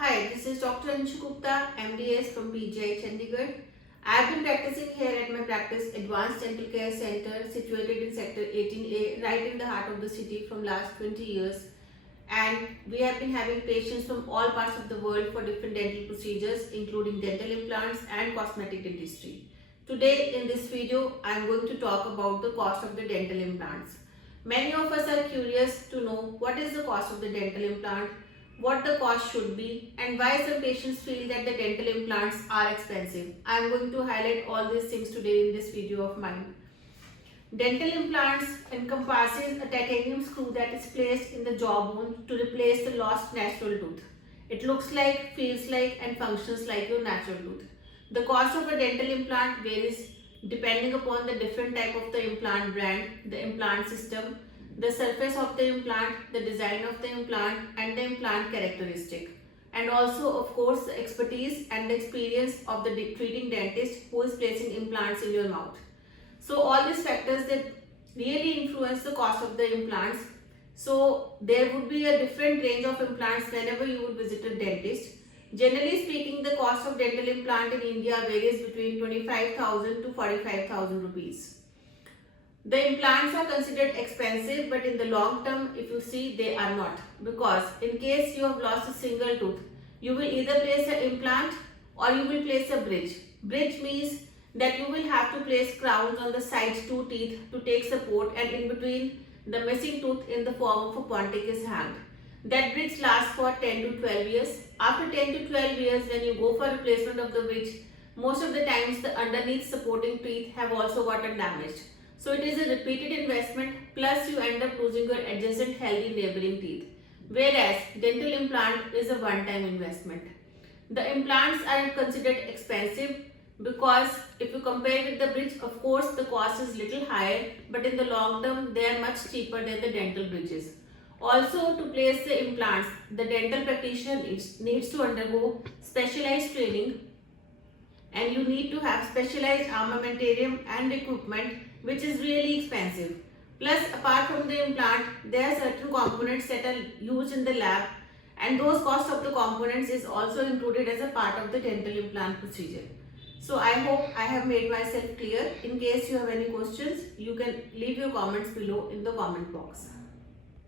Hi, this is Dr. Anshu Gupta, MDS from PGI Chandigarh. I have been practicing here at my practice Advanced Dental Care Center situated in Sector 18A, right in the heart of the city from last 20 years. And we have been having patients from all parts of the world for different dental procedures, including dental implants and cosmetic dentistry. Today in this video, I am going to talk about the cost of the dental implants. Many of us are curious to know what is the cost of the dental implant, what the cost should be, and why some patients feel that the dental implants are expensive. I am going to highlight all these things today in this video of mine. Dental implants encompasses a titanium screw that is placed in the jawbone to replace the lost natural tooth. It looks like, feels like, and functions like your natural tooth. The cost of a dental implant varies depending upon the different type of the implant brand, the implant system, the surface of the implant, the design of the implant, and the implant characteristic. And also, of course, the expertise and the experience of the treating dentist who is placing implants in your mouth. So all these factors that really influence the cost of the implants. So there would be a different range of implants whenever you would visit a dentist. Generally speaking, the cost of dental implant in India varies between 25,000 to 45,000 rupees. The implants are considered expensive, but in the long term, if you see, they are not. Because in case you have lost a single tooth, you will either place an implant or you will place a bridge. Bridge means that you will have to place crowns on the sides two teeth to take support, and in between the missing tooth in the form of a pontic is hanged. That bridge lasts for 10 to 12 years. After 10 to 12 years, when you go for replacement of the bridge, most of the times the underneath supporting teeth have also gotten damaged. So it is a repeated investment, plus you end up losing your adjacent healthy neighboring teeth. Whereas dental implant is a one-time investment. The implants are considered expensive because if you compare with the bridge, of course the cost is little higher, but in the long term they are much cheaper than the dental bridges. Also, to place the implants, the dental practitioner needs to undergo specialized training, and you need to have specialized armamentarium and equipment, which is really expensive. Plus, apart from the implant, there are certain components that are used in the lab, and those cost of the components is also included as a part of the dental implant procedure. So I hope I have made myself clear. In case you have any questions, you can leave your comments below in the comment box.